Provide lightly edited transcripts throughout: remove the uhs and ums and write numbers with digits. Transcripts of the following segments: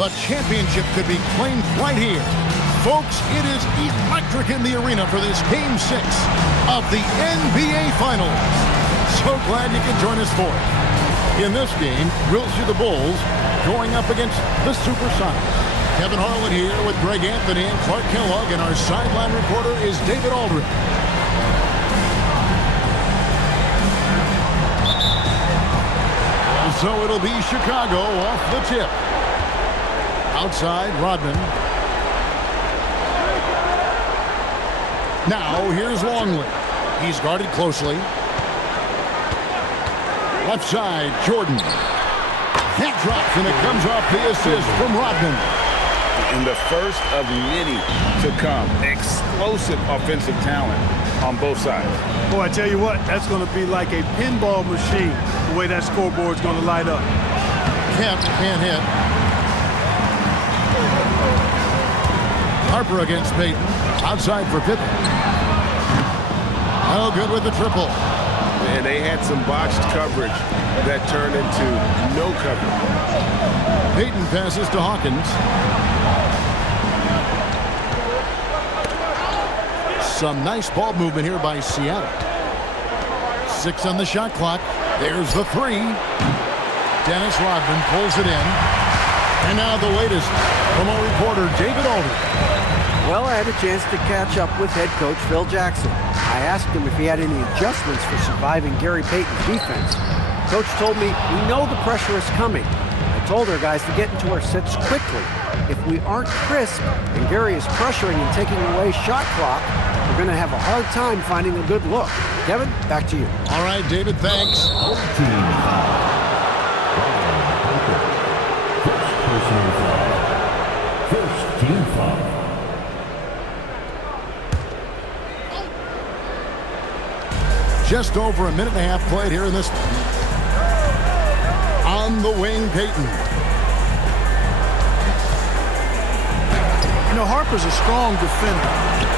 The championship could be claimed right here. Folks, it is electric in the arena for this Game 6 of the NBA Finals. So glad you could join us for it. In this game, we'll see the Bulls going up against the SuperSonics. Kevin Harlan here with Greg Anthony and Clark Kellogg, and our sideline reporter is David Aldridge. So it'll be Chicago off the tip. Outside, Rodman. Now, here's Longley. He's guarded closely. Left side, Jordan. That drops, and it comes off the assist from Rodman. And the first of many to come. Explosive offensive talent on both sides. Boy, I tell you what, that's going to be like a pinball machine, the way that scoreboard's going to light up. Kemp can't hit. Harper against Payton. Outside for Pippen. Oh, good with the triple. And they had some botched coverage that turned into no coverage. Payton passes to Hawkins. Some nice ball movement here by Seattle. 6 on the shot clock. There's the 3. Dennis Rodman pulls it in. And now the latest from our reporter, David Aldridge. Well, I had a chance to catch up with head coach Phil Jackson. I asked him if he had any adjustments for surviving Gary Payton's defense. Coach told me, we know the pressure is coming. I told our guys to get into our sets quickly. If we aren't crisp and Gary is pressuring and taking away shot clock, we're going to have a hard time finding a good look. Kevin, back to you. All right, David, thanks. First team foul. Just over a minute and a half played here in this one. On the wing, Payton. You know, Harper's a strong defender,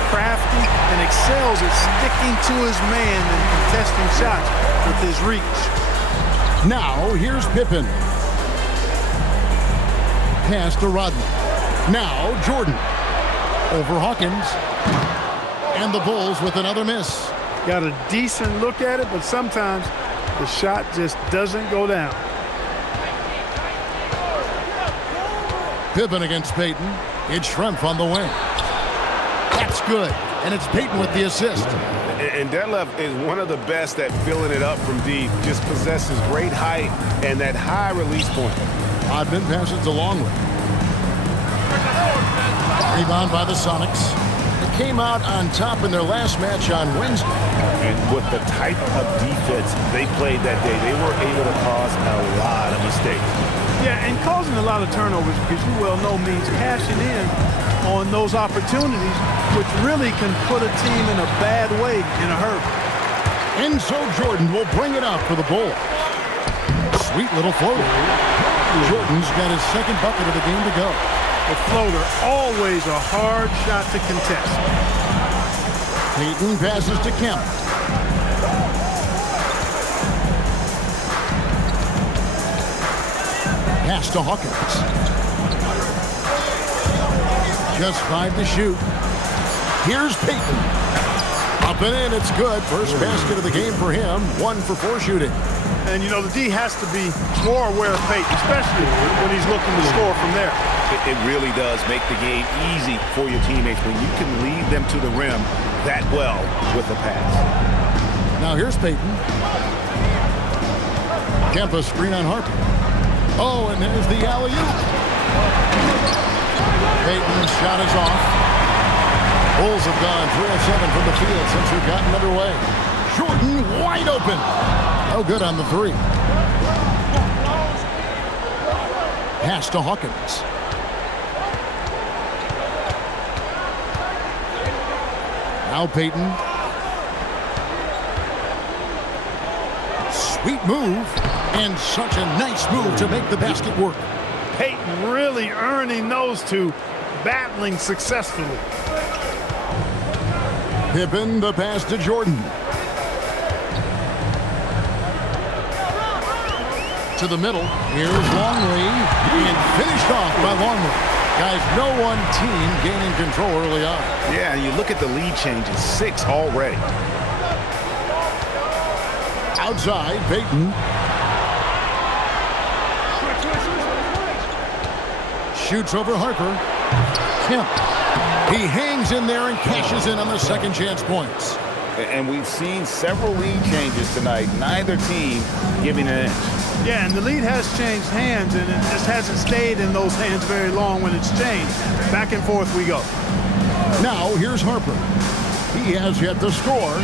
crafty, and excels at sticking to his man and contesting shots with his reach. Now, here's Pippen. Pass to Rodman. Now, Jordan. Over Hawkins. And the Bulls with another miss. Got a decent look at it, but sometimes the shot just doesn't go down. Pippen against Payton. It's Schrempf on the wing. That's good. And it's Payton with the assist. And Detlef is one of the best at filling it up from deep. Just possesses great height and that high release point. Rodman passes to Longley. Rebound by the Sonics. They came out on top in their last match on Wednesday. And with the type of defense they played that day, they were able to cause a lot of mistakes. Yeah, and causing a lot of turnovers, because you well know means cashing in on those opportunities, which really can put a team in a bad way in a hurry. And so Jordan will bring it out for the Bulls. Sweet little floater. Jordan's got his second bucket of the game to go. The floater, always a hard shot to contest. Payton passes to Kemp. Pass to Hawkins. Just 5 to shoot. Here's Payton. Up and in, it's good. First basket of the game for him. 1 for 4 shooting. And, you know, the D has to be more aware of Payton, especially when he's looking to score from there. It really does make the game easy for your teammates when you can lead them to the rim that well with a pass. Now here's Payton. Kemp a screen on Harper. Oh, and there's the alley-oop. Payton's shot is off. Bulls have gone 3 of 7 from the field since we've gotten underway. Jordan wide open. Oh, good on the 3. Pass to Hawkins. Now Payton. Sweet move. And such a nice move to make the basket work. Payton really earning those two, battling successfully. Pippen, the pass to Jordan. to the middle. Here's Longley, and finished off by Longley. Guys, no one team gaining control early on. Yeah, and you look at the lead changes, 6 already. Outside, Payton. Shoots over Harper. Kemp. He hangs in there and cashes in on the second chance points. And we've seen several lead changes tonight. Neither team giving an inch. Yeah, and the lead has changed hands, and it just hasn't stayed in those hands very long when it's changed. Back and forth we go. Now, here's Harper. He has yet to score.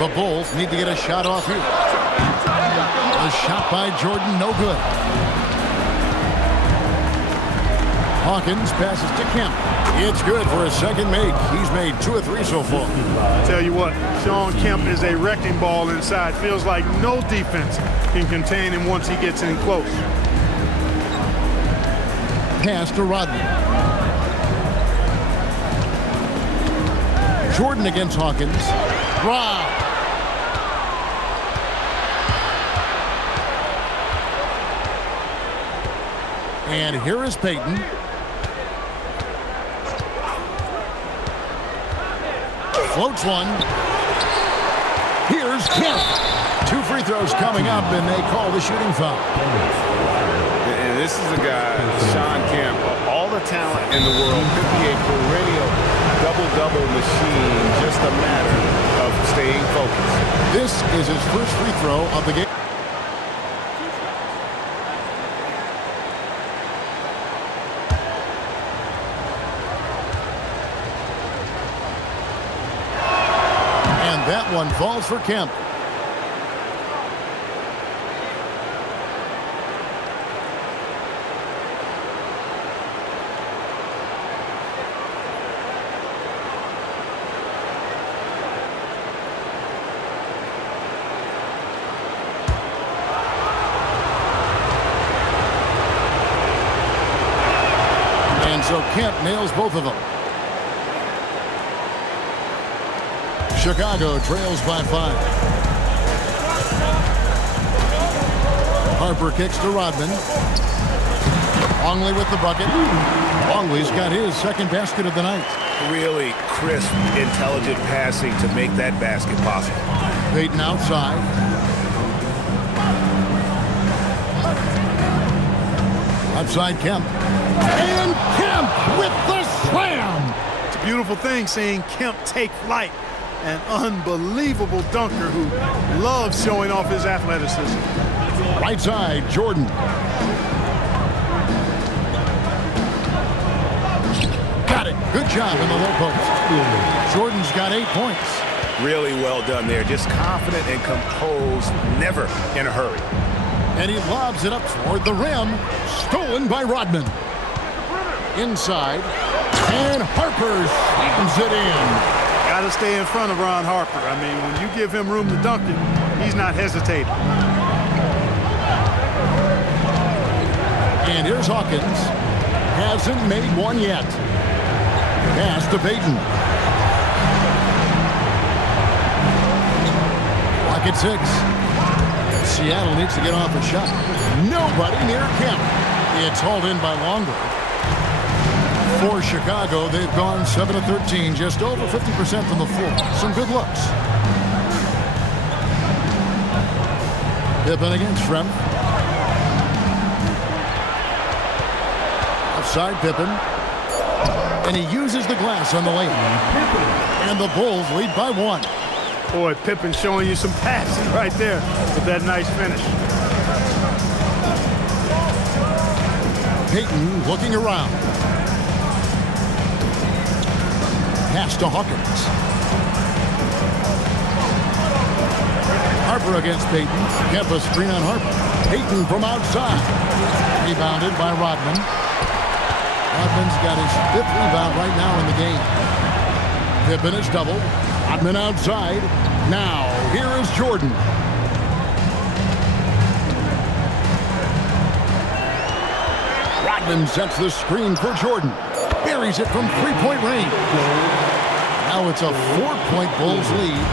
The Bulls need to get a shot off here. A shot by Jordan, no good. Hawkins passes to Kemp. It's good for a second make. He's made 2 of 3 so far. Tell you what, Shawn Kemp is a wrecking ball inside. Feels like no defense can contain him once he gets in close. Pass to Rodman. Jordan against Hawkins. Wow. And here is Payton. Floats one. Here's Kemp. 2 free throws coming up, and they call the shooting foul. And this is a guy, Shawn Kemp, all the talent in the world, could be a perennial double-double machine, just a matter of staying focused. This is his first free throw of the game. That one falls for Kemp. And so Kemp nails both of them. Chicago trails by 5. Harper kicks to Rodman. Longley with the bucket. Longley's got his second basket of the night. Really crisp, intelligent passing to make that basket possible. Payton outside. Outside Kemp. And Kemp with the slam! It's a beautiful thing seeing Kemp take flight. An unbelievable dunker who loves showing off his athleticism. Right side, Jordan. Got it. Good job in the low post. Jordan's got 8 points. Really well done there. Just confident and composed, never in a hurry. And he lobs it up toward the rim. Stolen by Rodman. Inside. And Harper slams it in. Got to stay in front of Ron Harper. I mean, when you give him room to dunk it, he's not hesitating. And here's Hawkins. Hasn't made one yet. Pass to Payton. Clock at 6. Seattle needs to get off a shot. Nobody near Kemp. It's hauled in by Longley. For Chicago, they've gone 7 of 13, just over 50% from the floor. Some good looks. Pippen against Schrempf. Outside Pippen. And he uses the glass on the lane. And the Bulls lead by 1. Boy, Pippen showing you some passing right there with that nice finish. Payton looking around. Pass to Hawkins. Harper against Payton. Kemp a screen on Harper. Payton from outside. Rebounded by Rodman. Rodman's got his 5th rebound right now in the game. Pippen is doubled. Rodman outside. Now, here is Jordan. Rodman sets the screen for Jordan. Buries it from 3-point range. Now it's a 4-point Bulls lead.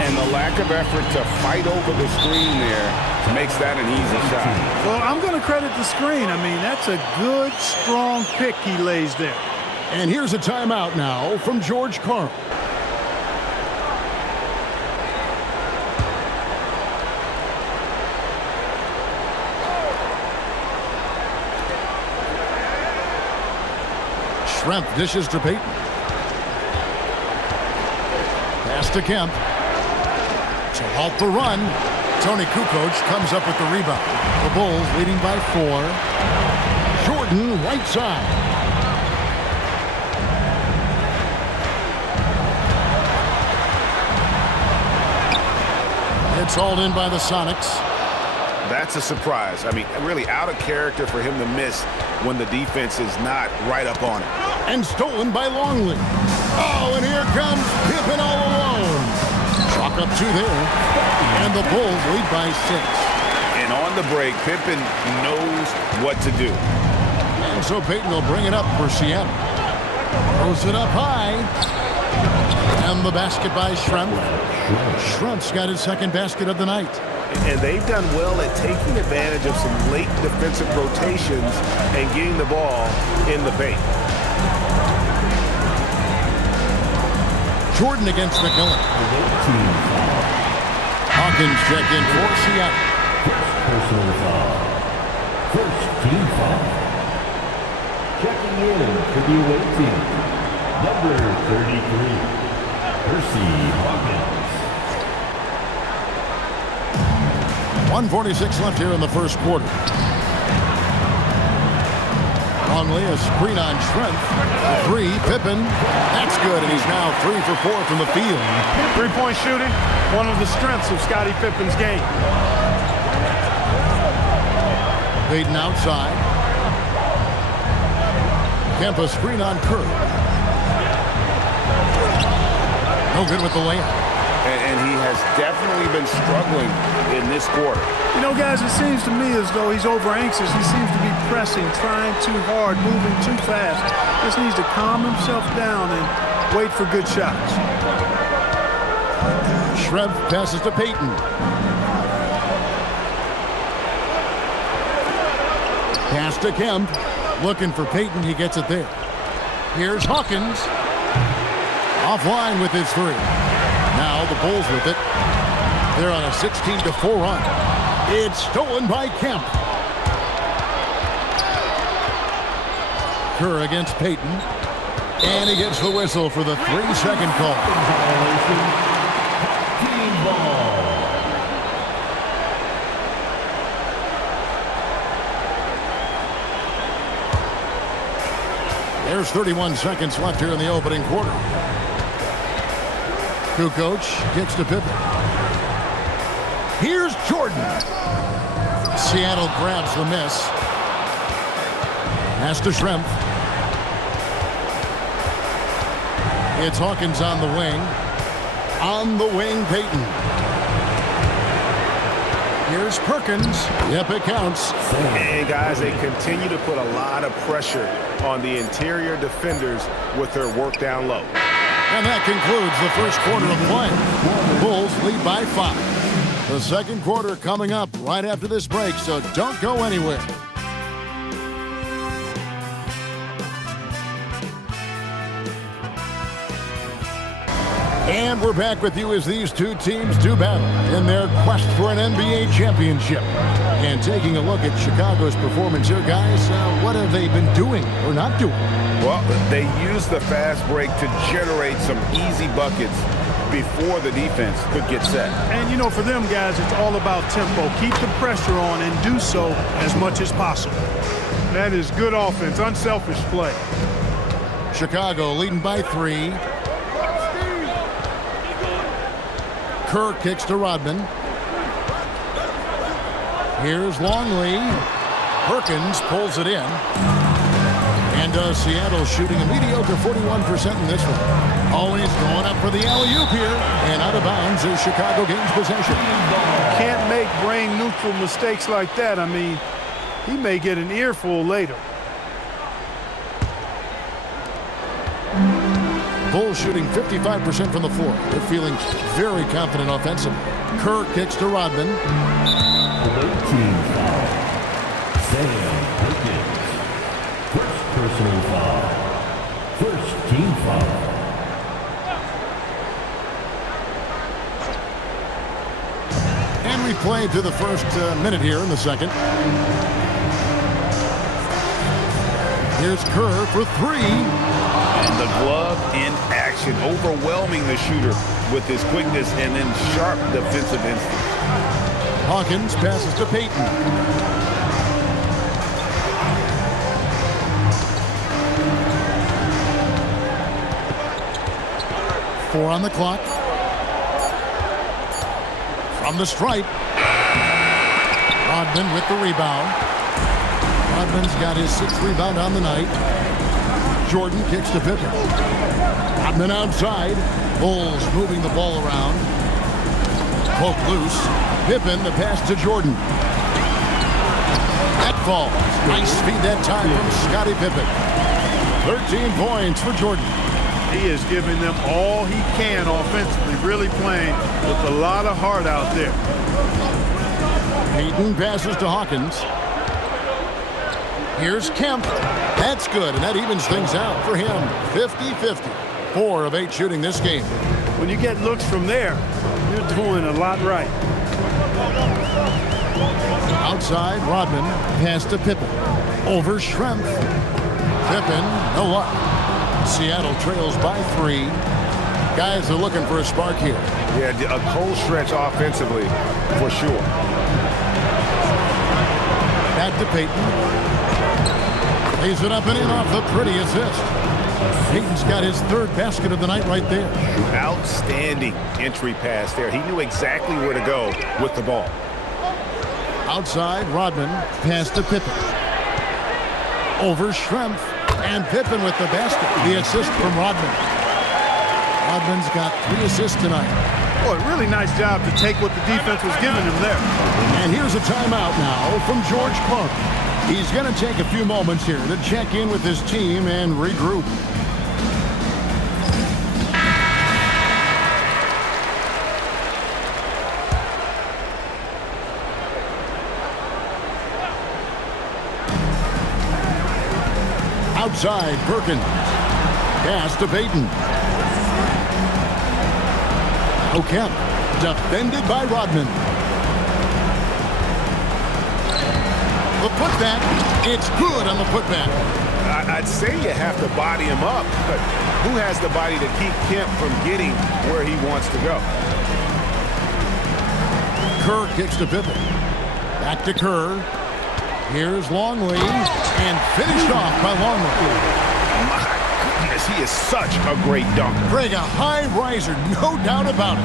And the lack of effort to fight over the screen there makes that an easy shot. Well, I'm going to credit the screen. I mean, that's a good, strong pick he lays there. And here's a timeout now from George Karl. Schrempf dishes to Payton. Pass to Kemp. To halt the run, Toni Kukoč comes up with the rebound. The Bulls leading by 4. Jordan right side. It's hauled in by the Sonics. That's a surprise. I mean, really out of character for him to miss when the defense is not right up on it. And stolen by Longley. Oh, and here comes Pippen all alone. Chalk up 2 there. And the Bulls lead by 6. And on the break, Pippen knows what to do. And so Payton will bring it up for Seattle. Throws it up high. And the basket by Schrempf. Schrempf's got his second basket of the night. And they've done well at taking advantage of some late defensive rotations and getting the ball in the paint. Jordan against McMillan. Hawkins check in for Seattle. Personal foul. First team foul. Checking in for the away team. Number 33. Hersey Hawkins. 1:46 left here in the first quarter. Longley, a screen on Schrempf. The 3, Pippen. That's good, and he's now 3 for 4 from the field. Three-point shooting, one of the strengths of Scottie Pippen's game. Payton outside. Kemp, a screen on Kerr. No good with the layup. And he has definitely been struggling in this quarter. You know, guys, it seems to me as though he's over-anxious. He seems to be pressing, trying too hard, moving too fast. Just needs to calm himself down and wait for good shots. Schrempf passes to Payton. Pass to Kemp. Looking for Payton. He gets it there. Here's Hawkins. Offline with his 3. Now the Bulls with it. They're on a 16-4 run. It's stolen by Kemp. Kerr against Payton. And he gets the whistle for the 3-second call. Team ball. There's 31 seconds left here in the opening quarter. Kukoč kicks to Pippen. Here's Jordan. Seattle grabs the miss. Pass to Schrempf. It's Hawkins on the wing. On the wing, Payton. Here's Perkins. Yep, it counts. And guys, they continue to put a lot of pressure on the interior defenders with their work down low. And that concludes the first quarter of play. Bulls lead by 5. The second quarter coming up right after this break, so don't go anywhere. And we're back with you as these two teams do battle in their quest for an NBA championship. And taking a look at Chicago's performance here, guys, what have they been doing or not doing? Well, they used the fast break to generate some easy buckets before the defense could get set. And, you know, for them guys, it's all about tempo. Keep the pressure on and do so as much as possible. That is good offense, unselfish play. Chicago leading by 3. Kerr kicks to Rodman. Here's Longley. Perkins pulls it in. And Seattle shooting a mediocre 41% in this one. Always going up for the alley-oop here. And out of bounds as Chicago gains possession. Can't make brain-neutral mistakes like that. I mean, he may get an earful later. Bulls shooting 55% from the floor. They're feeling very confident offensively. Kerr kicks to Rodman. Late team foul. Perkins. First personal foul. First team foul. And we play to the first minute here in the second. Here's Kerr for three. And the glove in action, overwhelming the shooter with his quickness and then sharp defensive instinct. Hawkins passes to Payton. Four on the clock. From the stripe. Rodman with the rebound. Rodman's got his 6th rebound on the night. Jordan kicks to Pippen. Rodman outside. Bulls moving the ball around. Poke loose. Pippen, the pass to Jordan. That falls. Nice feed that time from Scottie Pippen. 13 points for Jordan. He is giving them all he can offensively, really playing with a lot of heart out there. Payton passes to Hawkins. Here's Kemp. That's good, and that evens things out for him. 50-50. 4 of 8 shooting this game. When you get looks from there, you're doing a lot right. Outside, Rodman. Pass to Pippen. Over Schrempf. Pippen, no luck. Seattle trails by 3. Guys are looking for a spark here. Yeah, a cold stretch offensively, for sure. Back to Payton. Lays it up and in off the pretty assist. Payton's got his 3rd basket of the night right there. Outstanding entry pass there. He knew exactly where to go with the ball. Outside, Rodman. Pass to Pippen. Over Schrempf. And Pippen with the basket. The assist from Rodman. Rodman's got 3 assists tonight. Boy, really nice job to take what the defense was giving him there. And here's a timeout now from George Punk. He's going to take a few moments here to check in with his team and regroup. Outside, Perkins. Pass to Payton. Kemp, defended by Rodman. The putback, it's good on the putback. I'd say you have to body him up, but who has the body to keep Kemp from getting where he wants to go? Kerr kicks to Pippen. Back to Kerr. Here's Longley, and finished off by Longley. My goodness, he is such a great dunker. Greg, a high riser, no doubt about it.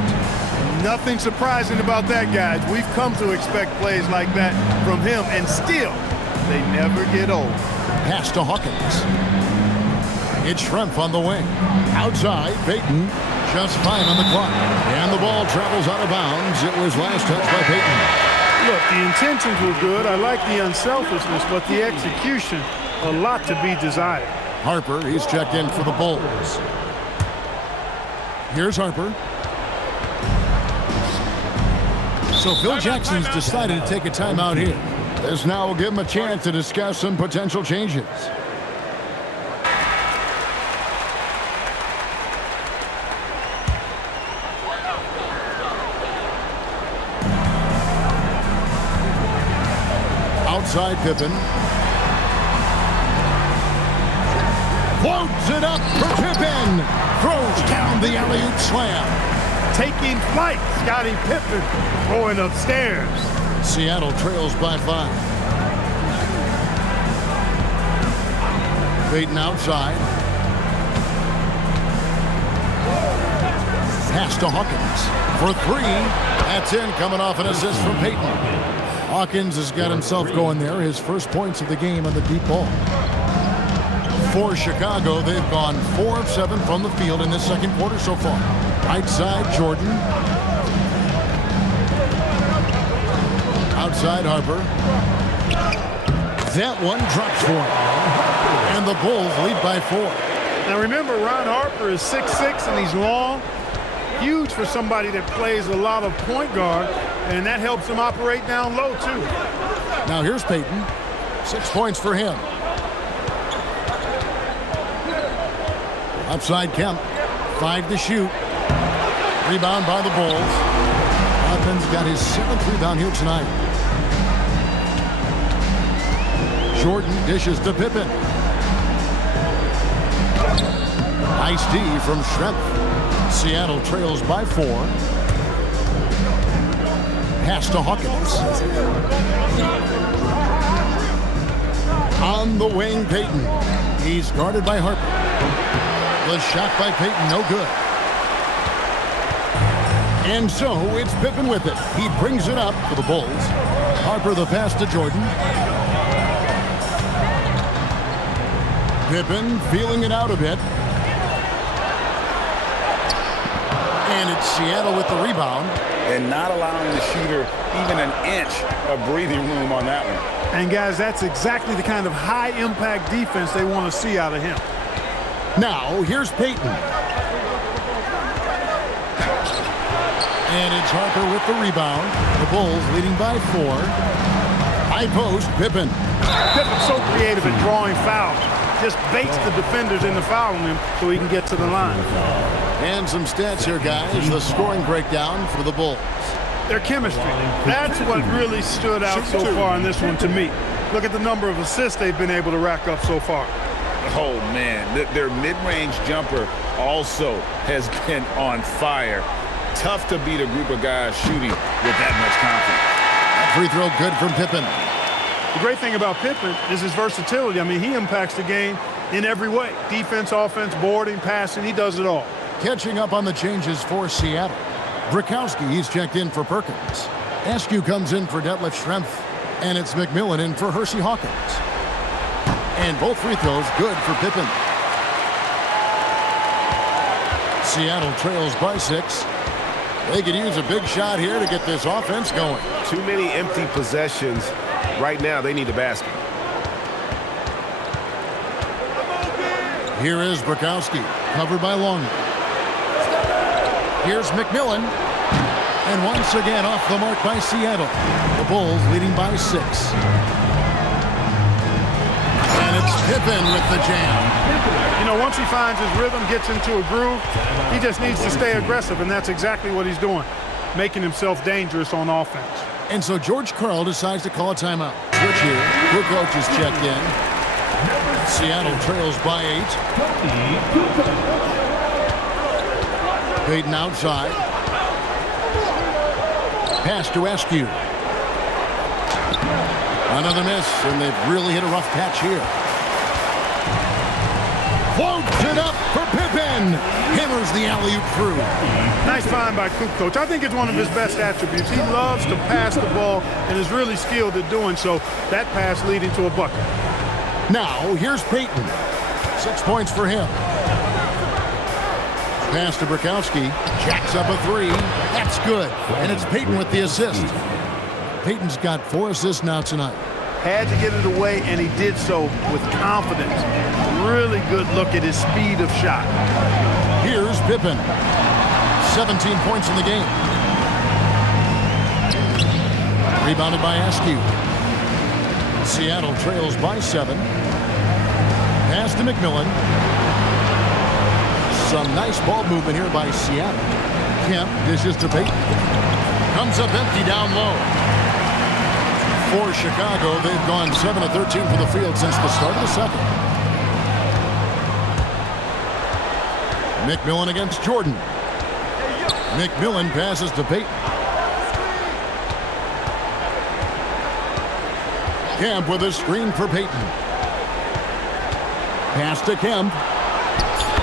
Nothing surprising about that, guys. We've come to expect plays like that from him, and still, they never get old. Pass to Hawkins. It's Schrempf on the wing. Outside, Payton, just 5 on the clock. And the ball travels out of bounds. It was last touched by Payton. Look, the intentions were good. I like the unselfishness, but the execution, a lot to be desired. Harper, he's checked in for the Bulls. Here's Harper. So Phil Jackson's decided to take a timeout here. This now will give him a chance to discuss some potential changes. Outside Pippen. Floats it up for Pippen. Throws down the alley-oop slam. Taking flight, Scottie Pippen going upstairs. Seattle trails by 5. Payton outside. Pass to Hawkins for 3. That's in, coming off an assist from Payton. Hawkins has got himself going there. His first points of the game on the deep ball. For Chicago, they've gone 4 of 7 from the field in this second quarter so far. Right side, Jordan. Outside, Harper. That one drops for him. And the Bulls lead by 4. Now remember, Ron Harper is 6'6", and he's long. Huge for somebody that plays a lot of point guard, and that helps him operate down low, too. Now here's Payton. 6 points for him. Upside Kemp. 5 to shoot. Rebound by the Bulls. Hawkins got his 7th rebound here tonight. Jordan dishes to Pippen. Nice D from Schrempf. Seattle trails by 4. Pass to Hawkins. On the wing, Payton. He's guarded by Harper. The shot by Payton, no good. And so it's Pippen with it. He brings it up for the Bulls. Harper the pass to Jordan. Pippen feeling it out a bit. And it's Seattle with the rebound. And not allowing the shooter even an inch of breathing room on that one. And guys, that's exactly the kind of high-impact defense they want to see out of him. Now, here's Payton. And it's Harper with the rebound. The Bulls leading by 4. High post, Pippen. Pippen's so creative at drawing fouls. Just baits the defenders into fouling him so he can get to the line. And some stats here, guys. The scoring breakdown for the Bulls. Their chemistry. That's what really stood out so far in this one to me. Look at the number of assists they've been able to rack up so far. Oh, man. Their mid-range jumper also has been on fire. Tough to beat a group of guys shooting with that much confidence. That free throw good from Pippen. The great thing about Pippen is his versatility. I mean, he impacts the game in every way. Defense, offense, boarding, passing, he does it all. Catching up on the changes for Seattle. Brickowski, he's checked in for Perkins. Askew comes in for Detlef Schrempf. And it's McMillan in for Hersey Hawkins. And both free throws good for Pippen. Seattle trails by 6. They could use a big shot here to get this offense going. Too many empty possessions. Right now, they need a basket. Here is Brickowski, covered by Longley. Here's McMillan. And once again off the mark by Seattle. The Bulls leading by 6. And it's Pippen with the jam. You know, once he finds his rhythm, gets into a groove, he just needs to stay aggressive, and that's exactly what he's doing, making himself dangerous on offense. And so George Karl decides to call a timeout. Switch here. Kukoč is checked in. Seattle trails by 8. Payton outside. Pass to Askew. Another miss, and they've really hit a rough patch here. Floats it up for Pippen. Hammers the alley-oop through. Nice find by Kukoč. I think it's one of his best attributes. He loves to pass the ball and is really skilled at doing so. That pass leading to a bucket. Now, here's Payton. 6 points for him. Pass to Brickowski. Jacks up a 3. That's good. And it's Payton with the assist. Payton's got 4 assists now tonight. Had to get it away, and he did so with confidence. Really good look at his speed of shot. Here's Pippen. 17 points in the game. Rebounded by Askew. Seattle trails by 7. Pass to McMillan. Some nice ball movement here by Seattle. Kemp dishes to Payton. Comes up empty down low. For Chicago, they've gone 7 of 13 for the field since the start of the second. McMillan against Jordan. McMillan passes to Payton. Kemp with a screen for Payton. Pass to Kemp.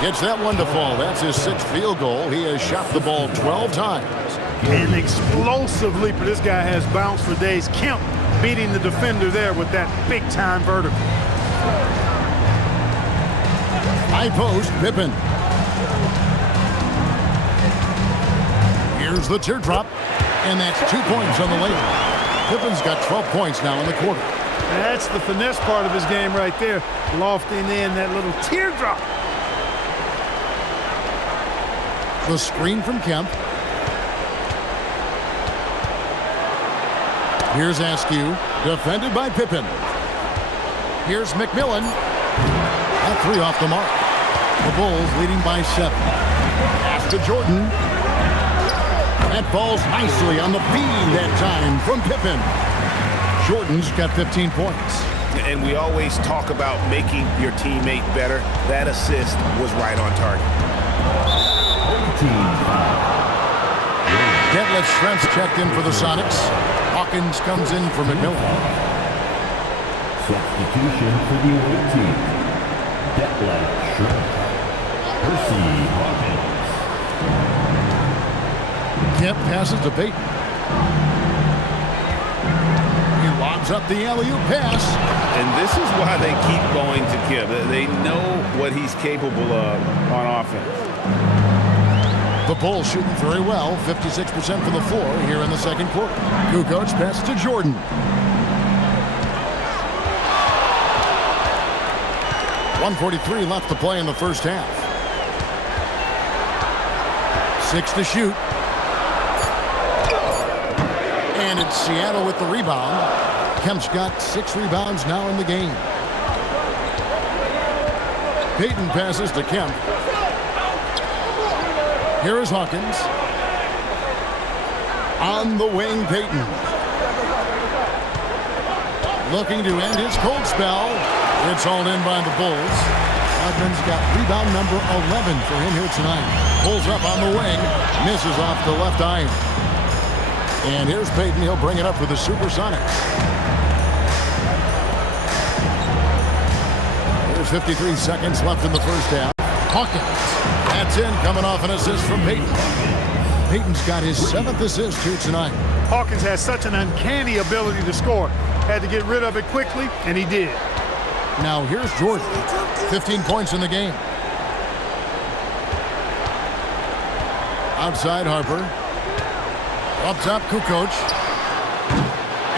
Gets that one to fall. That's his 6th field goal. He has shot the ball 12 times. An explosive leaper. This guy has bounced for days. Kemp beating the defender there with that big-time vertical. High post, Pippen. Here's the teardrop, and that's 2 points on the layup. Pippen's got 12 points now in the quarter. That's the finesse part of his game right there. Lofting in that little teardrop. The screen from Kemp. Here's Askew, defended by Pippen. Here's McMillan. That three off the mark. The Bulls leading by 7. Pass to Jordan. That falls nicely on the feed that time from Pippen. Jordan's got 15 points. And we always talk about making your teammate better. That assist was right on target. Detlef Schrempf checked in for the Sonics. Hawkins comes in for McMillan. Substitution for the away team. Detlef Schrempf. Hersey Hawkins. Kemp passes to Payton. He lobs up the alley-oop pass. And this is why they keep going to Kemp. They know what he's capable of on offense. The Bulls shooting very well, 56% from the floor here in the second quarter. Kukoč pass to Jordan. .143 left to play in the first half. 6 to shoot. And it's Seattle with the rebound. Kemp's got 6 rebounds now in the game. Payton passes to Kemp. Here is Hawkins. On the wing, Payton. Looking to end his cold spell. It's all in by the Bulls. Rodman's got rebound number 11 for him here tonight. Pulls up on the wing. Misses off the left iron. And here's Payton. He'll bring it up for the SuperSonics. There's 53 seconds left in the first half. Hawkins. That's in, coming off an assist from Payton. Payton's got his 7th assist here tonight. Hawkins has such an uncanny ability to score. Had to get rid of it quickly, and he did. Now here's Jordan. 15 points in the game. Outside Harper. Up top Kukoč.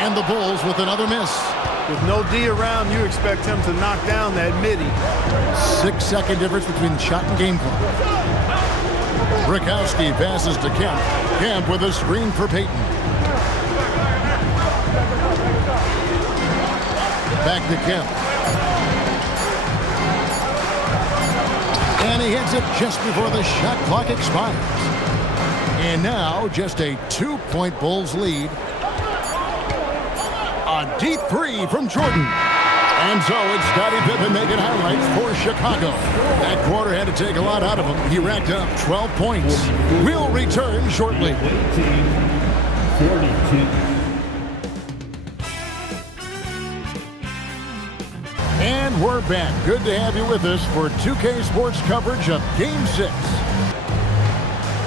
And the Bulls with another miss. With no D around, you expect him to knock down that midi. 6-second difference between shot and game clock. Brickowski passes to Kemp. Kemp with a screen for Payton. Back to Kemp. And he hits it just before the shot clock expires. And now just a 2-point Bulls lead. A deep three from Jordan. And so it's Scottie Pippen making highlights for Chicago. That quarter had to take a lot out of him. He racked up 12 points. We'll return shortly. And we're back. Good to have you with us for 2K Sports coverage of Game 6.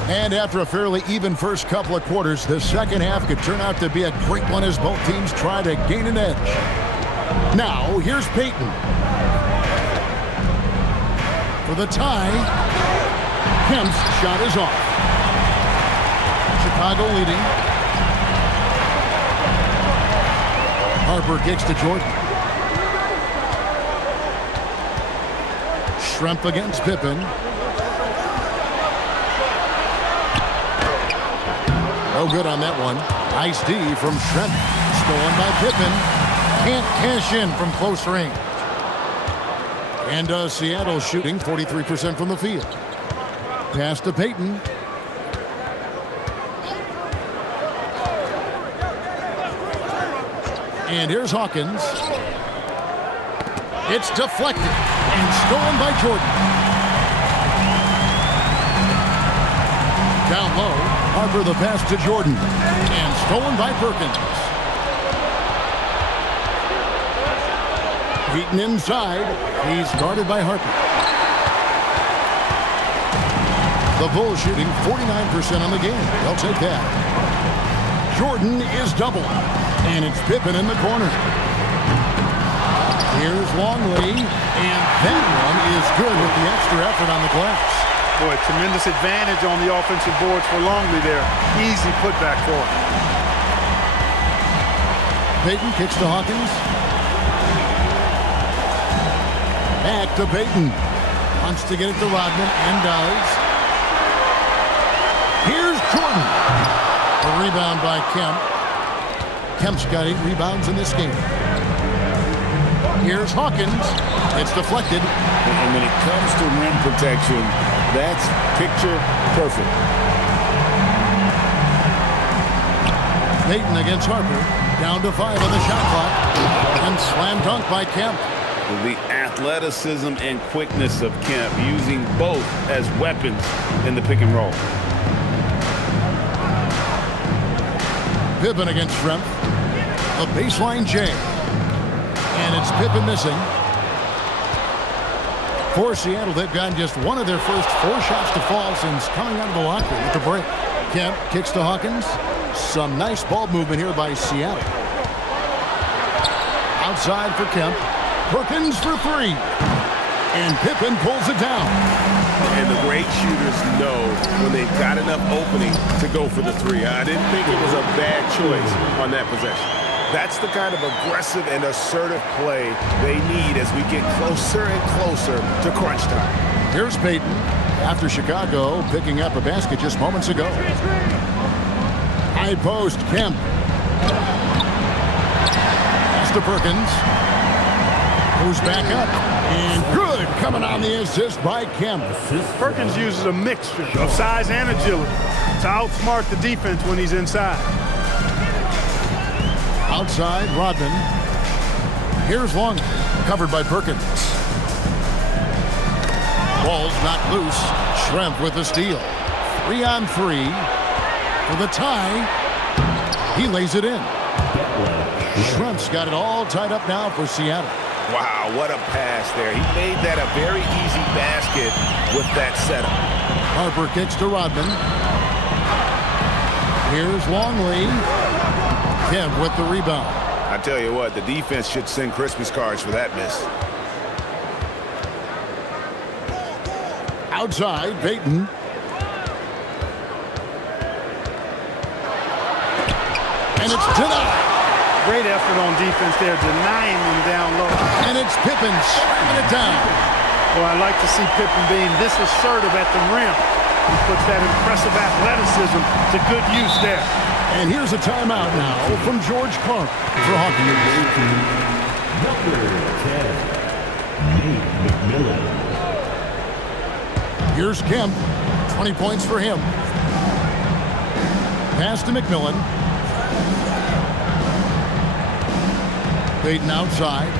And after a fairly even first couple of quarters, the second half could turn out to be a great one as both teams try to gain an edge. Now, here's Payton. For the tie, Kemp's shot is off. Chicago leading. Harper kicks to Jordan. Schrempf against Pippen. No good on that one. Nice D from Schrempf. Stolen by Pippen. Can't cash in from close range. And Seattle shooting 43% from the field. Pass to Payton. And here's Hawkins. It's deflected and stolen by Jordan. Down low, Harper the pass to Jordan. And stolen by Perkins. Payton inside. He's guarded by Harper. The Bulls shooting 49% on the game. They'll take that. Jordan is doubled. And it's Pippen in the corner. Here's Longley. And that one is good with the extra effort on the glass. Boy, tremendous advantage on the offensive boards for Longley there. Easy putback for him. Payton kicks to Hawkins. Back to Payton. Wants to get it to Rodman and does. Rebound by Kemp. Kemp's got 8 rebounds in this game. Here's Hawkins. It's deflected. And when it comes to rim protection, that's picture perfect. Payton against Harper. Down to 5 on the shot clock. And slam dunk by Kemp. The athleticism and quickness of Kemp, using both as weapons in the pick and roll. Pippen against Schrempf. The baseline J. And it's Pippen missing. For Seattle, they've gotten just one of their first 4 shots to fall since coming out of the locker room at the break. Kemp kicks to Hawkins. Some nice ball movement here by Seattle. Outside for Kemp. Perkins for 3. And Pippen pulls it down. And the great shooters know when they've got enough opening to go for the 3. I didn't think it was a bad choice on that possession. That's the kind of aggressive and assertive play they need as we get closer and closer to crunch time. Here's Payton after Chicago picking up a basket just moments ago. High post, Kemp. Pass to Perkins. Moves back up. And good coming on the assist by Kemp. Perkins uses a mixture of size and agility to outsmart the defense when he's inside. Outside, Rodman. Here's Longley, covered by Perkins. Ball's not loose. Schrempf with the steal. 3 on 3 for the tie. He lays it in. Schrempf's got it all tied up now for Seattle. Wow, what a pass there. He made that a very easy basket with that setup. Harper kicks to Rodman. Here's Longley. Kemp with the rebound. I tell you what, the defense should send Christmas cards for that miss. Outside, Payton. And it's denied. Great effort on defense there, denying them down low. And it's Pippen slamming it down. Well, I like to see Pippen being this assertive at the rim. He puts that impressive athleticism to good use there. And here's a timeout now from George Clark for Hawkins. Number 10, McMillan. Here's Kemp. 20 points for him. Pass to McMillan. Payton outside.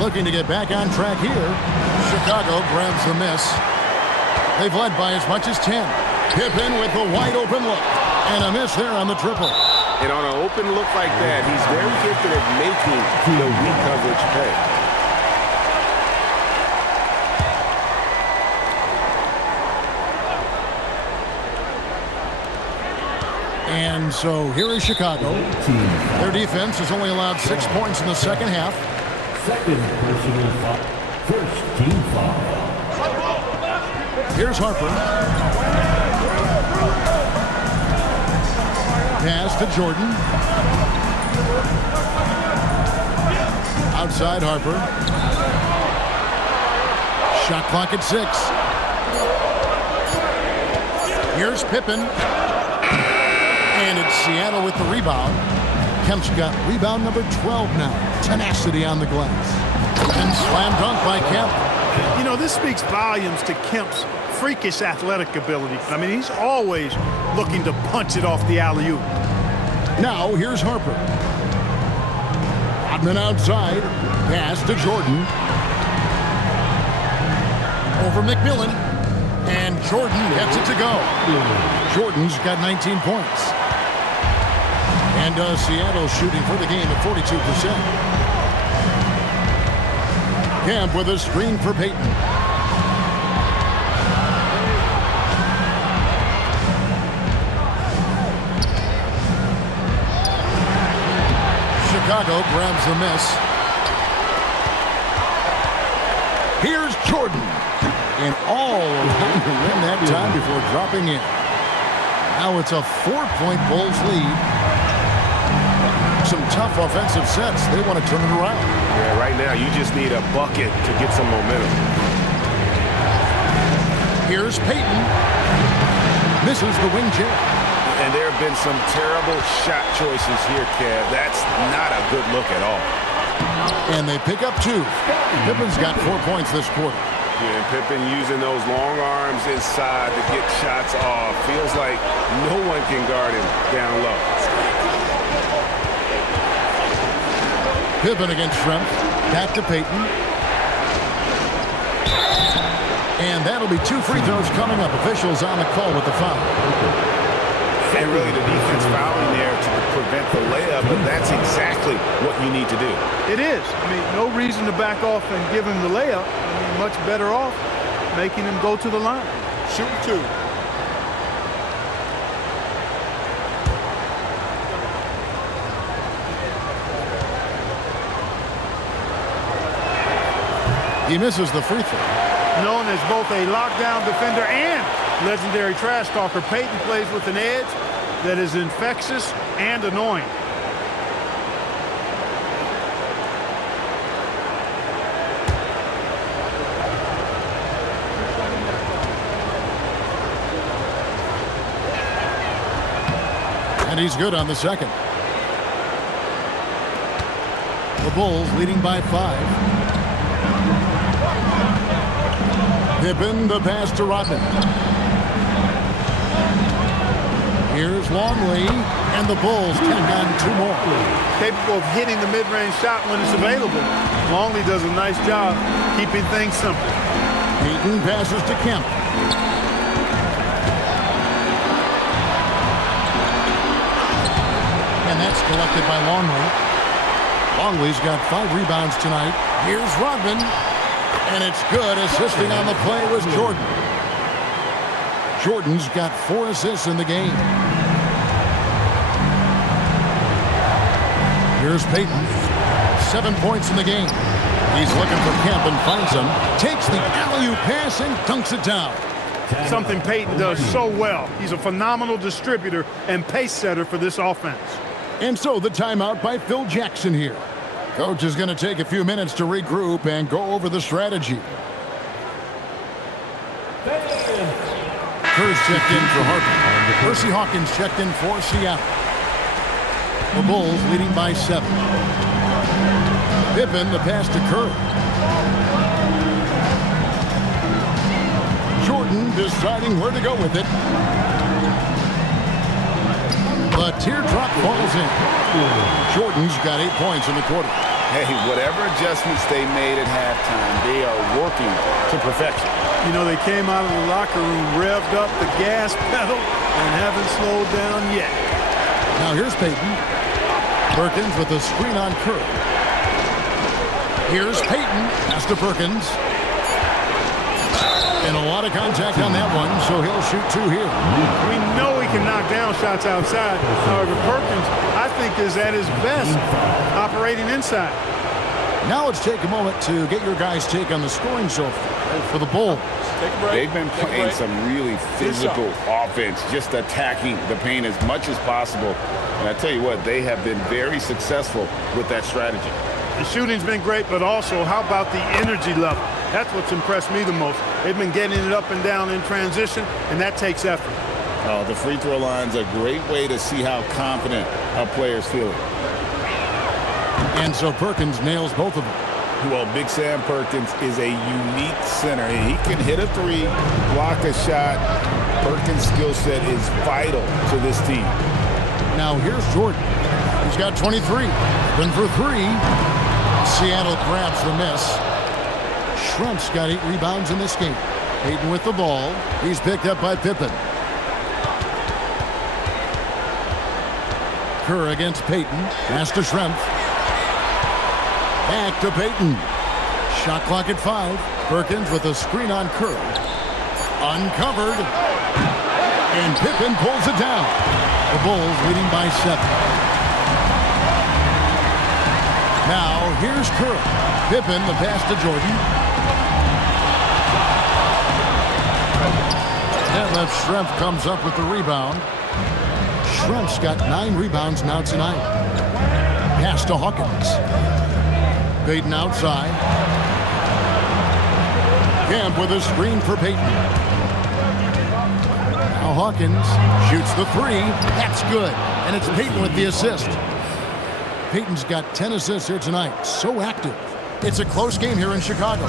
Looking to get back on track here. Chicago grabs the miss. They've led by as much as 10. Pippen with a wide open look. And a miss there on the triple. And on an open look like that, he's very gifted at making the weak coverage pay. And so here is Chicago. Their defense has only allowed 6 points in the second half. Second personal foul. First team foul. Here's Harper. Pass to Jordan. Outside Harper. Shot clock at 6. Here's Pippen. And it's Seattle with the rebound. Kemp's got rebound number 12 now. Tenacity on the glass. And slam dunk by Kemp. You know, this speaks volumes to Kemp's freakish athletic ability. I mean, he's always looking to punch it off the alley-oop. Now, here's Harper. Rodman outside. Pass to Jordan. Over McMillan. And Jordan gets it to go. Jordan's got 19 points. And Seattle shooting for the game at 42%. Kemp with a screen for Payton. Chicago grabs the miss. Here's Jordan. And all around the rim that time before dropping in. Now it's a 4-point Bulls lead. Some tough offensive sets. They want to turn it around. Yeah, right now you just need a bucket to get some momentum. Here's Payton. Misses the wing jab. And there have been some terrible shot choices here, Kev. That's not a good look at all. And they pick up 2. Pippen's got 4 points this quarter. Yeah, and Pippen using those long arms inside to get shots off. Feels like no one can guard him down low. Pippen against Schrempf. Back to Payton. And that'll be 2 free throws coming up. Officials on the call with the foul. And really the defense fouling there to prevent the layup, but that's exactly what you need to do. It is. I mean, no reason to back off and give him the layup. I mean, much better off making him go to the line. Shoot 2. He misses the free throw. Known as both a lockdown defender and legendary trash talker, Payton plays with an edge that is infectious and annoying. And he's good on the second. The Bulls leading by 5. Pippen, the pass to Rodman. Here's Longley, and the Bulls tack on 2 more. Capable of hitting the mid-range shot when it's available. Longley does a nice job keeping things simple. Payton passes to Kemp. And that's collected by Longley. Longley's got 5 rebounds tonight. Here's Rodman. And it's good. Assisting on the play was Jordan. Jordan's got 4 assists in the game. Here's Payton. 7 points in the game. He's looking for Kemp and finds him. Takes the alley-oop pass and dunks it down. Something Payton does so well. He's a phenomenal distributor and pace setter for this offense. And so the timeout by Phil Jackson here. Coach is going to take a few minutes to regroup and go over the strategy. Kerr's checked in for Harper. Hersey Hawkins checked in for Seattle. The Bulls leading by 7. Pippen, the pass to Kerr. Jordan deciding where to go with it. The teardrop falls in. Jordan's got 8 points in the quarter. Hey, whatever adjustments they made at halftime, they are working to perfection. You know, they came out of the locker room, revved up the gas pedal, and haven't slowed down yet. Now here's Payton. Perkins with a screen on Kerr. Here's Payton. Pass to Perkins. And a lot of contact on that one, so he'll shoot 2 here. We know he can knock down shots outside. However, Perkins, I think, is at his best operating inside. Now let's take a moment to get your guys' take on the scoring so far for the Bulls. They've been playing some really physical offense, just attacking the paint as much as possible. And I tell you what, they have been very successful with that strategy. The shooting's been great, but also how about the energy level? That's what's impressed me the most. They've been getting it up and down in transition, and that takes effort. Oh, the free throw line's a great way to see how confident a player's feeling. And so Perkins nails both of them. Well, Big Sam Perkins is a unique center. He can hit a 3, block a shot. Perkins' skill set is vital to this team. Now here's Jordan. He's got 23. Open for 3. Seattle grabs the miss. Schrempf's got 8 rebounds in this game. Payton with the ball. He's picked up by Pippen. Kerr against Payton. Pass to Schrempf. Back to Payton. Shot clock at 5. Perkins with a screen on Kerr. Uncovered. And Pippen pulls it down. The Bulls leading by 7. Now here's Kerr. Pippen, the pass to Jordan. Detlef Schrempf comes up with the rebound. Schrempf's got 9 rebounds now tonight. Pass to Hawkins. Payton outside. Kemp with a screen for Payton. Now Hawkins shoots the three. That's good. And it's Payton with the assist. Payton's got 10 assists here tonight. So active. It's a close game here in Chicago.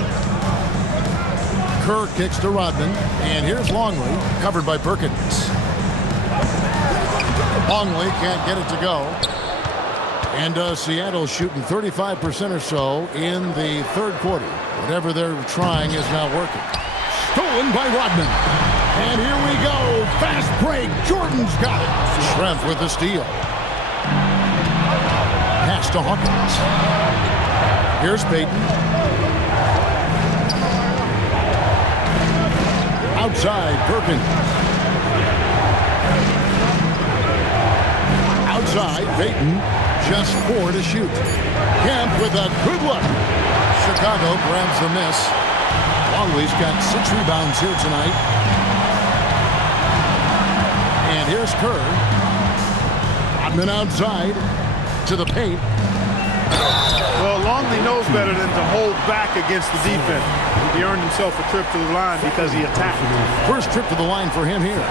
Kerr kicks to Rodman. And here's Longley, covered by Perkins. Longley can't get it to go. And Seattle shooting 35% or so in the third quarter. Whatever they're trying is not working. Stolen by Rodman. And here we go. Fast break. Jordan's got it. Schrempf with the steal. Pass to Hawkins. Here's Payton. Outside, Perkins. Outside, Payton. Just 4 to shoot. Kemp with a good look. Chicago grabs the miss. Longley's got 6 rebounds here tonight. And here's Kerr. Rodman outside to the paint. Well, Longley knows better than to hold back against the defense. He earned himself a trip to the line because he attacked. First trip to the line for him here.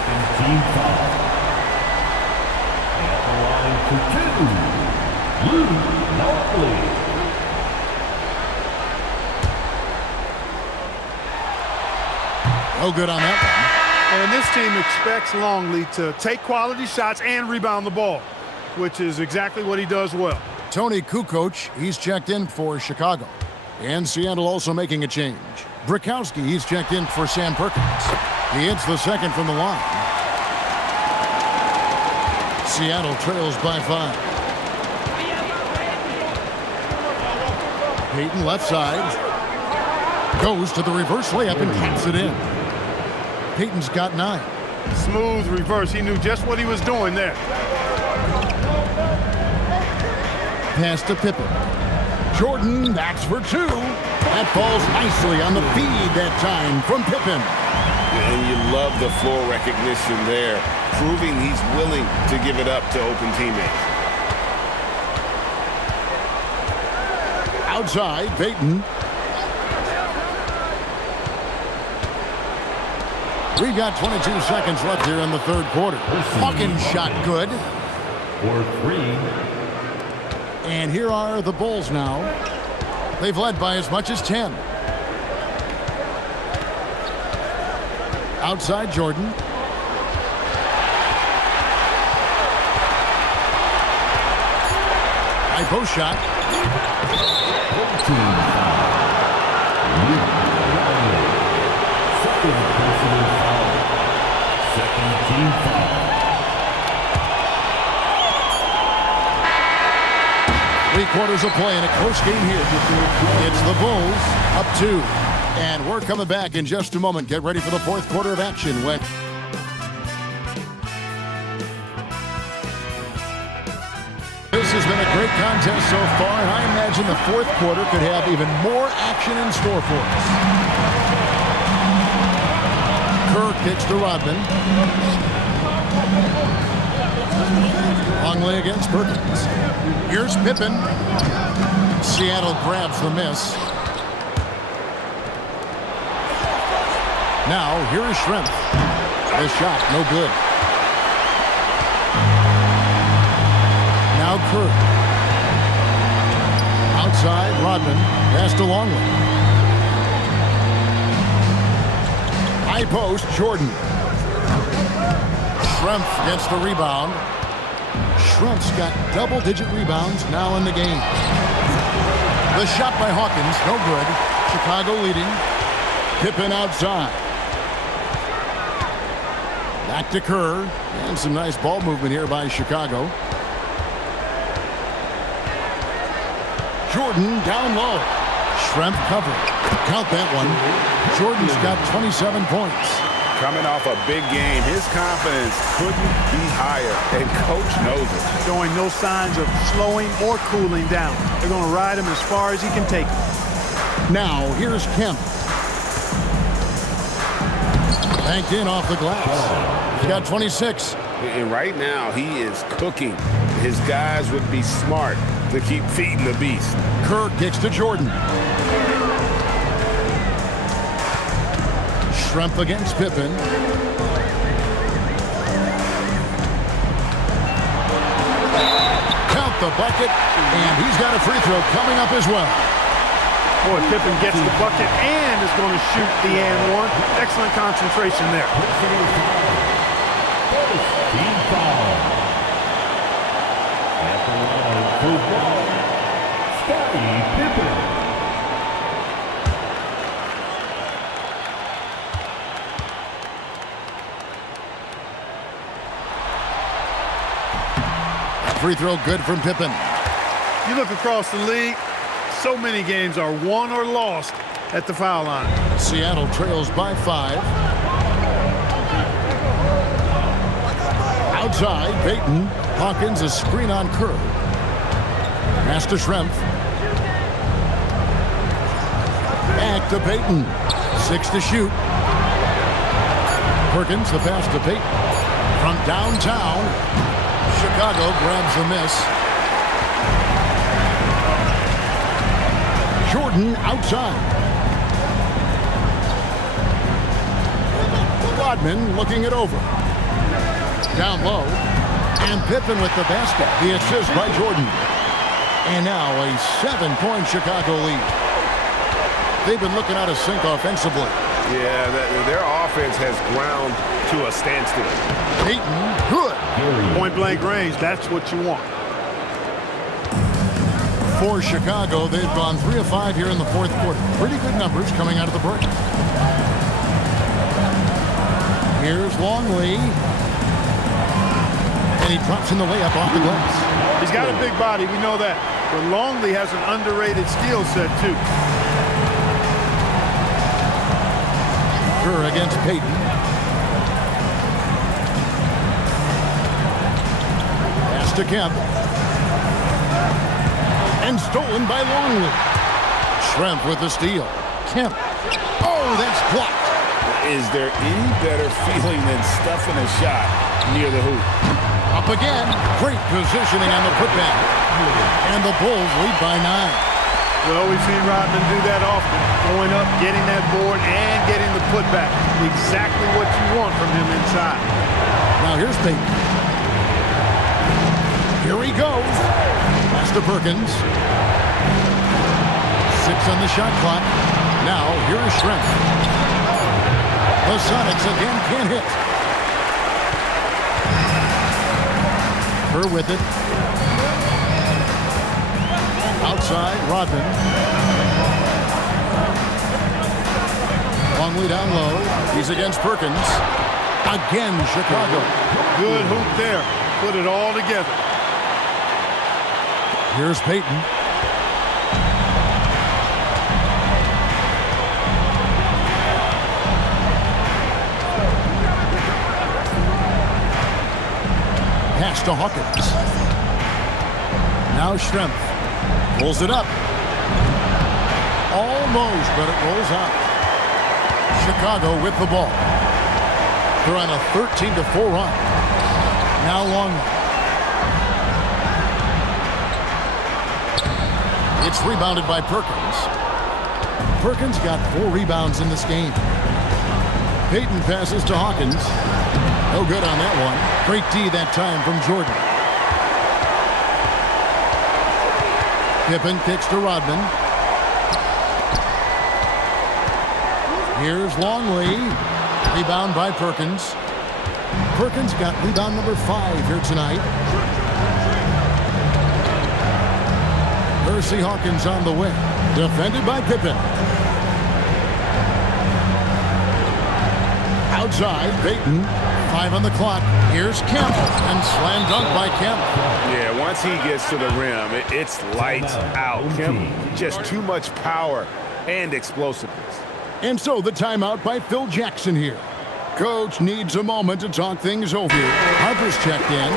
No good on that one. And this team expects Longley to take quality shots and rebound the ball, which is exactly what he does well. Toni Kukoč, he's checked in for Chicago. And Seattle also making a change. Brickowski, he's checked in for Sam Perkins. He hits the second from the line. Seattle trails by 5. Payton left side. Goes to the reverse layup and taps it in. Payton's got 9. Smooth reverse. He knew just what he was doing there. Pass to Pippen. Jordan, that's for 2. That falls nicely on the feed that time from Pippen. And you love the floor recognition there, proving he's willing to give it up to open teammates. Outside, Payton. We've got 22 seconds left here in the third quarter. Hawkins shot good. For 3. And here are the Bulls now. They've led by as much as 10. Outside Jordan. High post shot. Second team foul. 3 quarters of play in a close game here. It's the Bulls up 2. And we're coming back in just a moment. Get ready for the fourth quarter of action when this has been a great contest so far, and I imagine the fourth quarter could have even more action in store for us. Kerr kicks to Rodman. Longley against Perkins. Here's Pippen. Seattle grabs the miss. Now, here is Schrempf. The shot, no good. Now Kerr. Outside, Rodman. Pass to Longley. High post, Jordan. Schrempf gets the rebound. Schrempf's got double-digit rebounds now in the game. The shot by Hawkins, no good. Chicago leading. Pippen outside. Back to Kerr. And some nice ball movement here by Chicago. Jordan down low. Schrempf covered. Count that one. Jordan's got 27 points. Coming off a big game, his confidence couldn't be higher, and coach knows it. Showing no signs of slowing or cooling down. They're going to ride him as far as he can take him. Now, here's Kemp. Banked in off the glass. He's got 26. And right now, he is cooking. His guys would be smart to keep feeding the beast. Kerr kicks to Jordan. Schrempf against Pippen. the bucket, and he's got a free throw coming up as well. Boy, Pippen gets the bucket and is going to shoot the and one. Excellent concentration there. Team foul. At the line for ball, Scottie Pippen. Free throw good from Pippen. You look across the league, so many games are won or lost at the foul line. Seattle trails by 5. Outside, Payton. Hawkins, a screen on Kerr. Pass to Schrempf. Back to Payton. 6 to shoot. Perkins, the pass to Payton. From downtown, Chicago grabs the miss. Jordan outside. Rodman looking it over. Down low. And Pippen with the basket. The assist by Jordan. And now a 7-point Chicago lead. They've been looking out of sync offensively. Yeah, their offense has ground to a standstill. Payton, good. Point-blank range, that's what you want. For Chicago, they've gone 3 of 5 here in the fourth quarter. Pretty good numbers coming out of the break. Here's Longley. And he drops in the layup off the glass. He's got a big body, we know that. But Longley has an underrated skill set, too. Kerr against Payton. Pass to Kemp. And stolen by Longley. Schrempf with the steal. Kemp. Oh, that's blocked. Is there any better feeling than stuffing a shot near the hoop? Up again. Great positioning on the putback. And the Bulls lead by 9. Well, we've seen Rodman do that often. Going up, getting that board, and getting the putback. Exactly what you want from him inside. Now here's Payton. Here he goes. Pass to Perkins. 6 on the shot clock. Now here is Schrempf. The Sonics again can't hit. Kerr with it. Outside, Rodman. Longley down low. He's against Perkins. Again, Chicago. Good hoop there. Put it all together. Here's Payton. Pass to Hawkins. Now Schrempf. Pulls it up. Almost, but it rolls out. Chicago with the ball. They're on a 13-4 run. Now Longley. It's rebounded by Perkins. Perkins got 4 rebounds in this game. Payton passes to Hawkins. No good on that one. Great D that time from Jordan. Pippen kicks to Rodman. Here's Longley. Rebound by Perkins. Perkins got rebound number 5 here tonight. Hersey Hawkins on the wing. Defended by Pippen. Outside, Payton. 5 on the clock. Here's Kemp. And slam dunk by Kemp. Yeah, once he gets to the rim, it's lights out. Kemp, just too much power and explosiveness. And so the timeout by Phil Jackson here. Coach needs a moment to talk things over. Harper's checked in.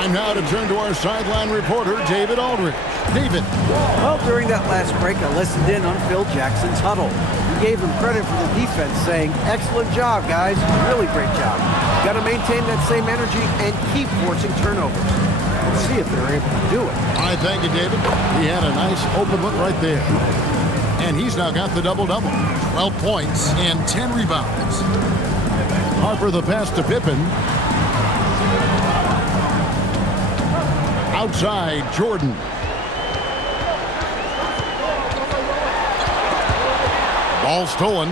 Time now to turn to our sideline reporter, David Aldridge. David. Well, during that last break, I listened in on Phil Jackson's huddle. He gave him credit for the defense, saying, excellent job, guys. Really great job. Got to maintain that same energy and keep forcing turnovers. We'll see if they're able to do it. I thank you, David. He had a nice open look right there. And he's now got the double-double. 12 points and 10 rebounds. Harper the pass to Pippen. Outside, Jordan. Ball stolen.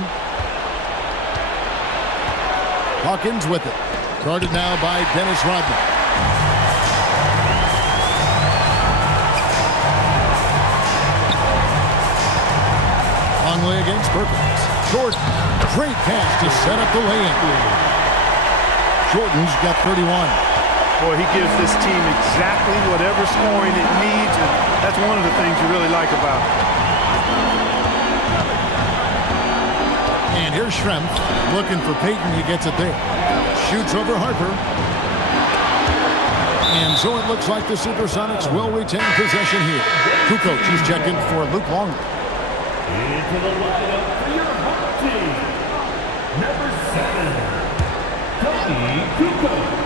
Hawkins with it. Guarded now by Dennis Rodman. Longley against Perkins. Jordan. Great pass to set up the lay-in. Jordan's got 31. Boy, he gives this team exactly whatever scoring it needs, and that's one of the things you really like about it. And here's Schrempf looking for Payton. He gets it there. Shoots over Harper. And so it looks like the SuperSonics will retain possession here. Kukoč is checking for Luke Longley. Into the lineup for your home team, number 7, Toni Kukoč.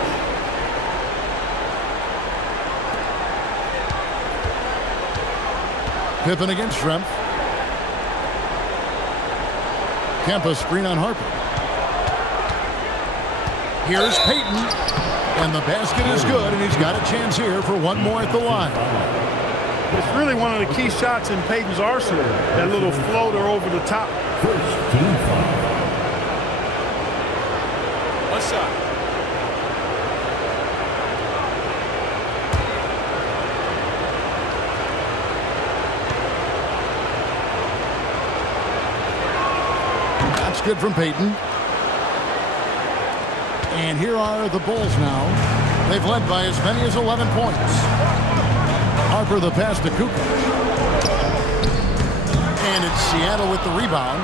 Pippen against Schrempf. Kemp a screen on Harper. Here's Payton. And the basket is good, and he's got a chance here for one more at the line. It's really one of the key shots in Payton's arsenal. That little floater over the top. First team foul. What's up? That's good from Payton. And here are the Bulls now. They've led by as many as 11 points. Harper the pass to Kukoč. And it's Seattle with the rebound.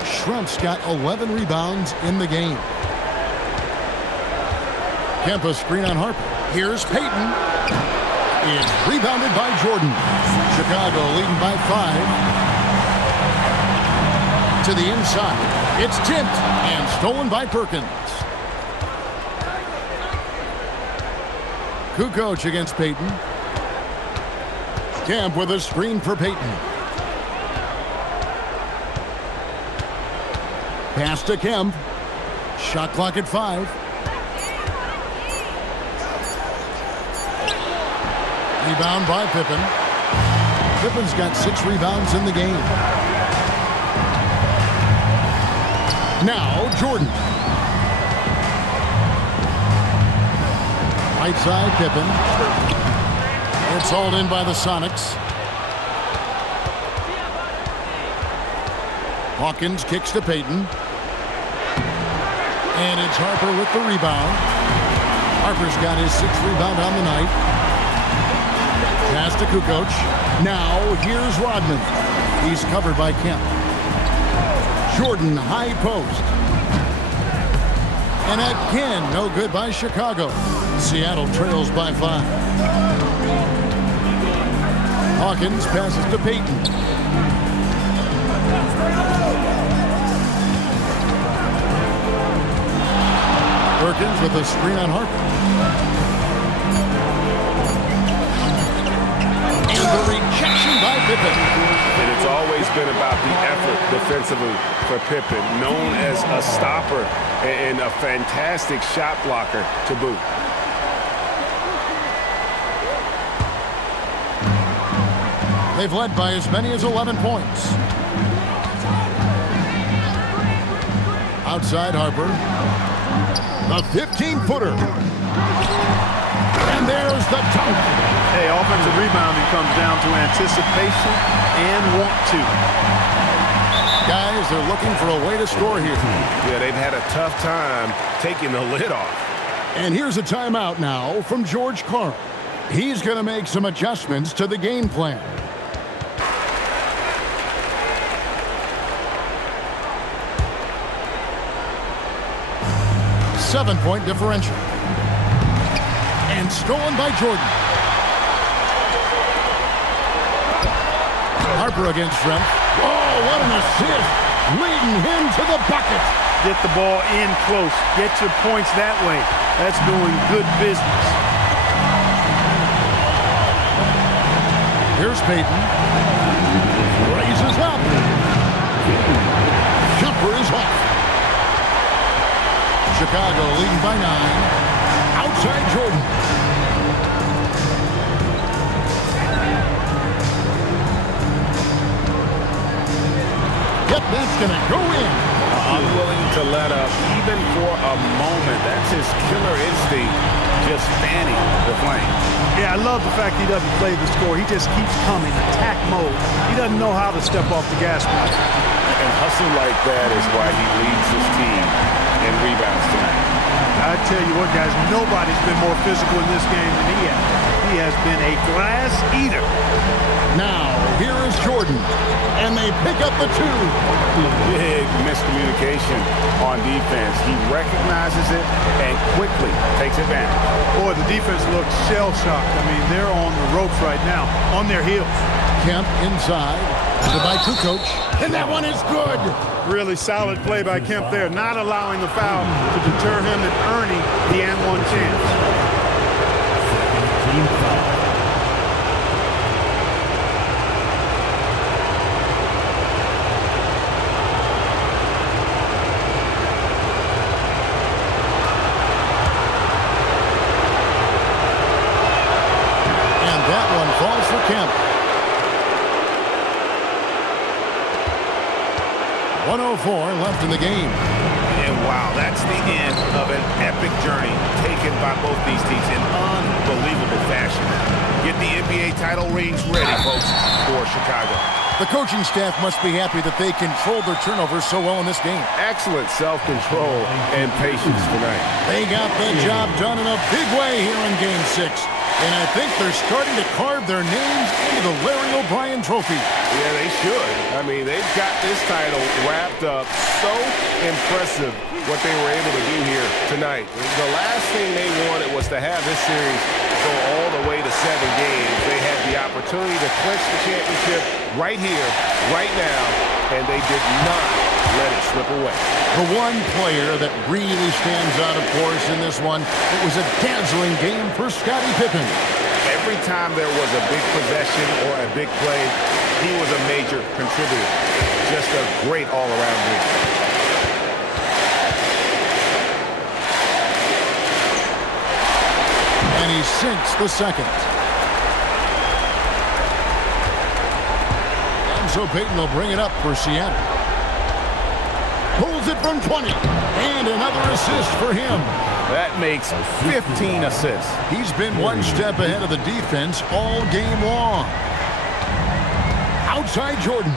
Schrempf's got 11 rebounds in the game. Kemp a screen on Harper. Here's Payton. It's rebounded by Jordan. Chicago leading by 5. To the inside. It's tipped and stolen by Perkins. Kukoč against Payton. Kemp with a screen for Payton. Pass to Kemp. Shot clock at 5. Rebound by Pippen. Pippen's got 6 rebounds in the game. Now Jordan. Right side, Pippen. It's hauled in by the Sonics. Hawkins kicks to Payton. And it's Harper with the rebound. Harper's got his 6th rebound on the night. Pass to Kukoč. Now here's Rodman. He's covered by Kemp. Jordan high post. And again, no good by Chicago. Seattle trails by 5. Hawkins passes to Payton. Perkins with a screen on Harper. And the rejection by Pippen. And it's always been about the effort defensively for Pippen, known as a stopper and a fantastic shot blocker to boot. They've led by as many as 11 points. Outside Harper. The 15-footer. And there's the dunk. Hey, offensive rebounding comes down to anticipation and want to. Guys, they're looking for a way to score here. Yeah, they've had a tough time taking the lid off. And here's a timeout now from George Karl. He's going to make some adjustments to the game plan. Seven-point differential. And stolen by Jordan. Harper against Schrempf. Oh, what an assist. Leading him to the bucket. Get the ball in close. Get your points that way. That's doing good business. Here's Payton. Raises up. Jumper is off. Chicago leading by 9. Outside Jordan. bet that's going to go in. Unwilling to let up even for a moment. That's his killer instinct, just fanning the flame. Yeah, I love the fact he doesn't play the score. He just keeps coming, attack mode. He doesn't know how to step off the gas pedal. And hustle like that is why he leads his team in rebounds tonight. I tell you what, guys, nobody's been more physical in this game than he has. He has been a glass eater. Now, here is Jordan, and they pick up the 2. Big miscommunication on defense. He recognizes it and quickly takes advantage. Boy, the defense looks shell-shocked. I mean, they're on the ropes right now, on their heels. Kemp inside, by Kukoč, and that one is good. Really solid play by Kemp there, not allowing the foul to deter him and earning the and-one chance. Team foul. And that one falls for Kemp. 1:04 left in the game. And wow, that's the end of an epic journey taken by both these teams in unbelievable fashion. Get the NBA title rings ready, folks, for Chicago. The coaching staff must be happy that they controlled their turnovers so well in this game. Excellent self-control and patience tonight. They got the job done in a big way here in Game 6. And I think they're starting to carve their names into the Larry O'Brien trophy. Yeah, they should. I mean, they've got this title wrapped up. So impressive what they were able to do here tonight. The last thing they wanted was to have this series go all the way to 7 games. They had the opportunity to clinch the championship right here, right now, and they did not let it slip away. The one player that really stands out, of course, in this one, it was a dazzling game for Scottie Pippen. Every time there was a big possession or a big play, he was a major contributor. Just a great all-around leader. And he sinks the second. And so Payton will bring it up for Seattle. Pulls it from 20. And another assist for him. That makes 15 assists. He's been one step ahead of the defense all game long. Outside Jordan.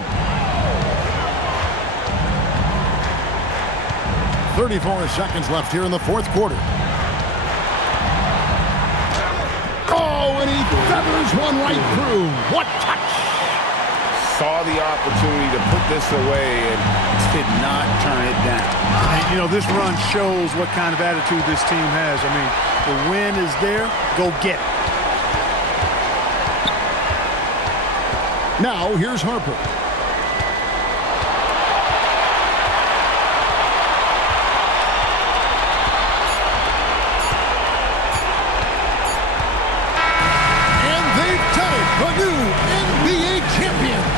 34 seconds left here in the fourth quarter. Oh, and he feathers one right through. What touch! Saw the opportunity to put this away and did not turn it down. And, you know, this run shows what kind of attitude this team has. I mean, the win is there. Go get it. Now, here's Harper. And they've done it, the new NBA champions.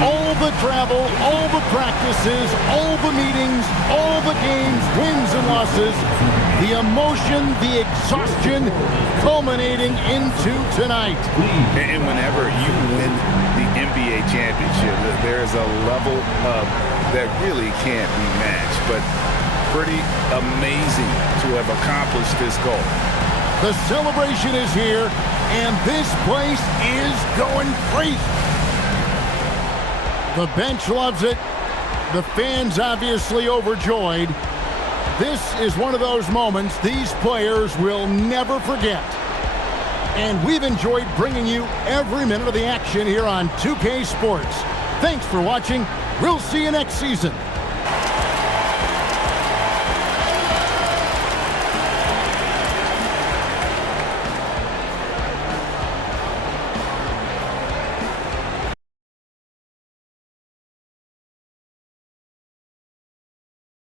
All the travel, all the practices, all the meetings, all the games, wins and losses, the emotion, the exhaustion culminating into tonight. And whenever you win the NBA championship, there's a level of that really can't be matched, but pretty amazing to have accomplished this goal. The celebration is here, and this place is going crazy. The bench loves it. The fans obviously overjoyed. This is one of those moments these players will never forget. And we've enjoyed bringing you every minute of the action here on 2K Sports. Thanks for watching. We'll see you next season.